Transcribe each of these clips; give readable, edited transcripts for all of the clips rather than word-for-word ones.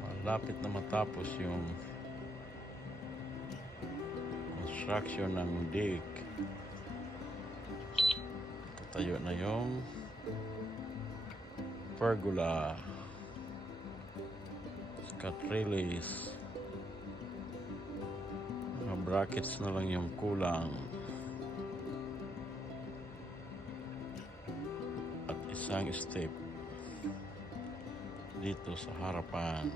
Malapit na matapos yung construction ng dig. Tayo na yung pergola. Cut release. Mga brackets na lang yung kulang. At isang step dito sa harapan.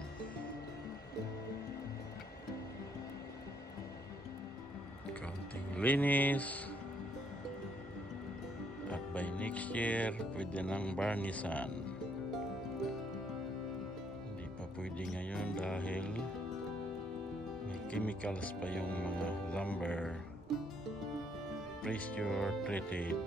Kaunting linis. At by next year, pwede nang barnisan. Hindi pa pwede ngayon dahil may chemicals pa yung mga lumber. Pressure treated.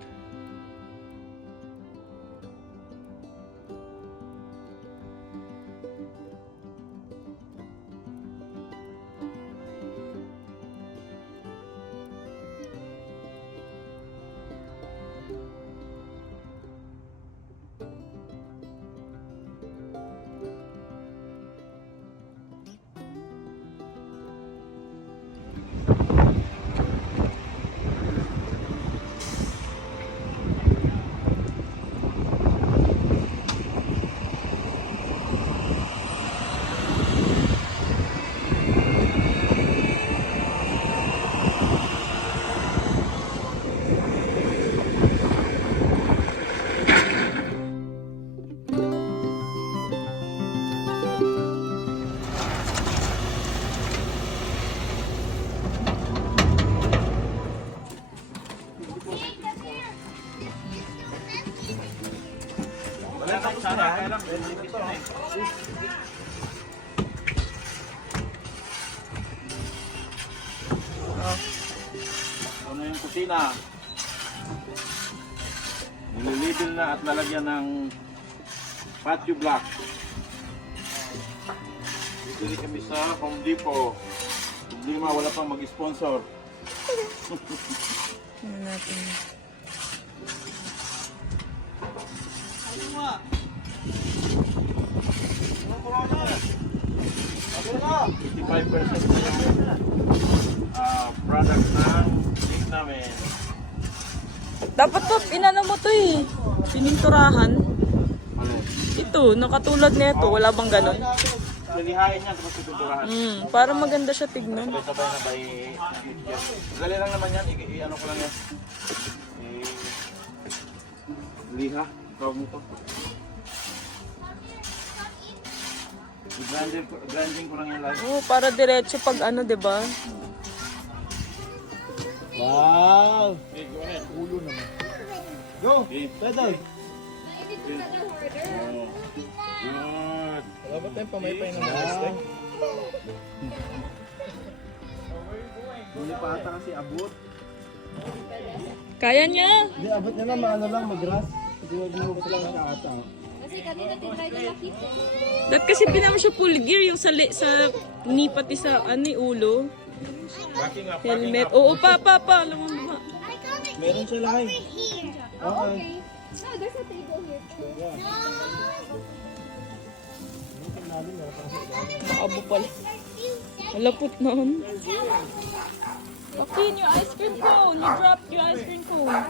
Ito na yung kusina. Nililibel na at lalagyan ng patio block. Bibili kami sa Home Depot. Problema, wala pang mag-sponsor. Ano natin? Ah, 55% na yung product ng link namin. Dapat to, inano mo to eh. Pininturahan. Ano? Ito, nakatulad nito, wala bang ganon? Lalihain yan tapos tuturahan. Para maganda siya tignan. Sabay-sabay na ba dali lang naman yan, i-ano ko lang yan. Liha, tawag mo to. I-grinding ko lang yung live. Oh, para diretso pag ano, 'di ba? Wow! Okay, go ahead. Ulo naman. Go! Okay. Pedal! Oh. Good! Wala ba tayong pamaypay ng mga steak? Hindi pa ata kasi abot. Kaya niya. Hindi, abot niya lang, maano lang, mag-grass. Hindi mo gusto lang sa ata. Kasi kanina tinry ko makita. Dahil kasi pinama siya full gear yung sa ni pati sa ulo. Backing up, Helmet. Oo, pa. Alam mo ba? Meron siya lang. Okay. No, there's a table here too. Maabo pala. Malapot na. Pakin yung ice cream cone. You dropped your ice cream cone.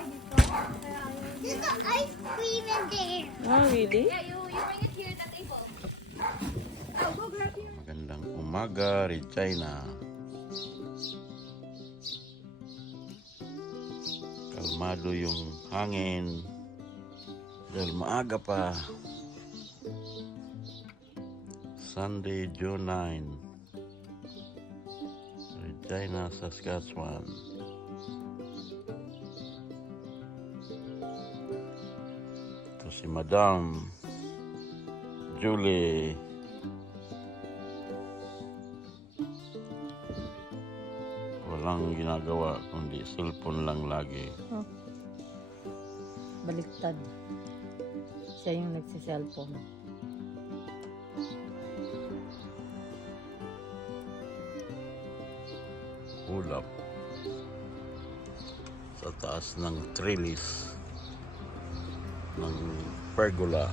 There's an ice cream in there. Ah, really? Yeah, you bring it here at the table. Oh, go grab your. Magandang umaga, Regina. Kalmado yung hangin dahil maaga pa. Sunday, June 9, Regina, Saskatchewan. Ito si Madam Julie. Walang ginagawa kundi cellphone lang lagi. Baliktad. Siya yung nagsiselfone. Ulap sa taas ng trellis ng pergola.